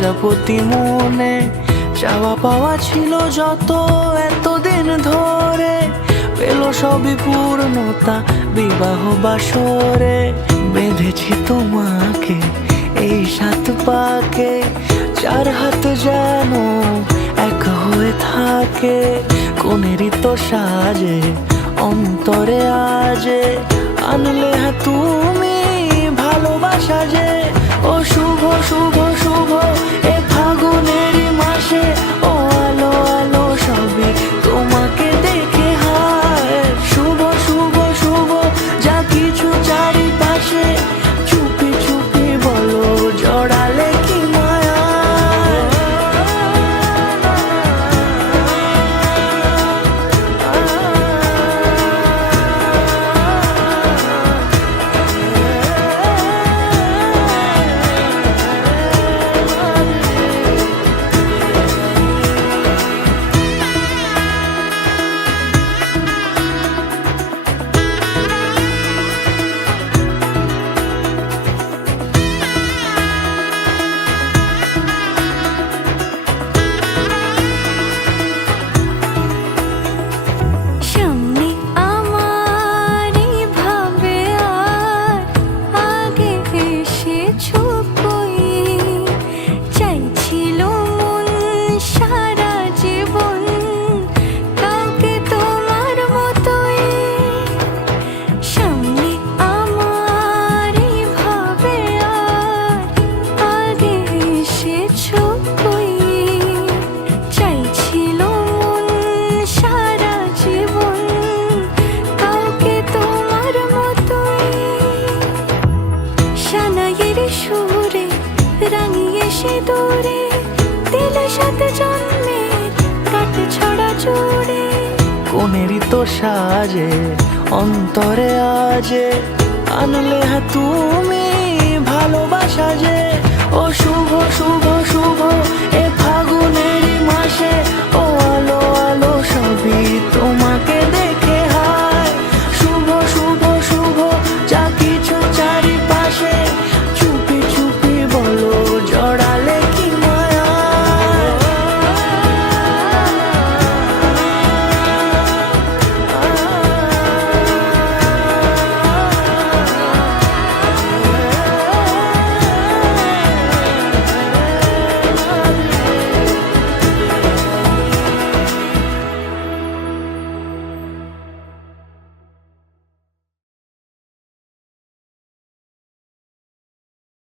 প্রজাপতি মনে চাওয়া পাওয়া ছিল যত এতদিন ধরে, পেল সবই পূর্ণতা বিবাহ বাসরে। বেঁধেছি তোমাকে এই 7 পাকে, 4 হাত যেন এক হয়ে থাকে। কোনেরই তো সাজে অন্তরে আজে, আনলে হ্যাঁ তুমি ভালোবাসা যে। ও শুভ শুভ শুভ এ ফাগুনেরই মাসে, ও আলো আলো সবই তোমাকে দেখে হায়। শুভ শুভ শুভ যা কিছু চারিপাশে, চুপি চুপি বলো জড়ালে কি মায়া। সুরে রাঙিয়ে সে দূরে দিলে 7 জন্মের কাট ছড়া জোড়ে। কোনেরই তো সাজে অন্তরে আজে, আনলে হ্যাঁ তুমি ভালোবাসা যে। ও শুভ শুভ শুভ এ ফাগুনেরই মাসে,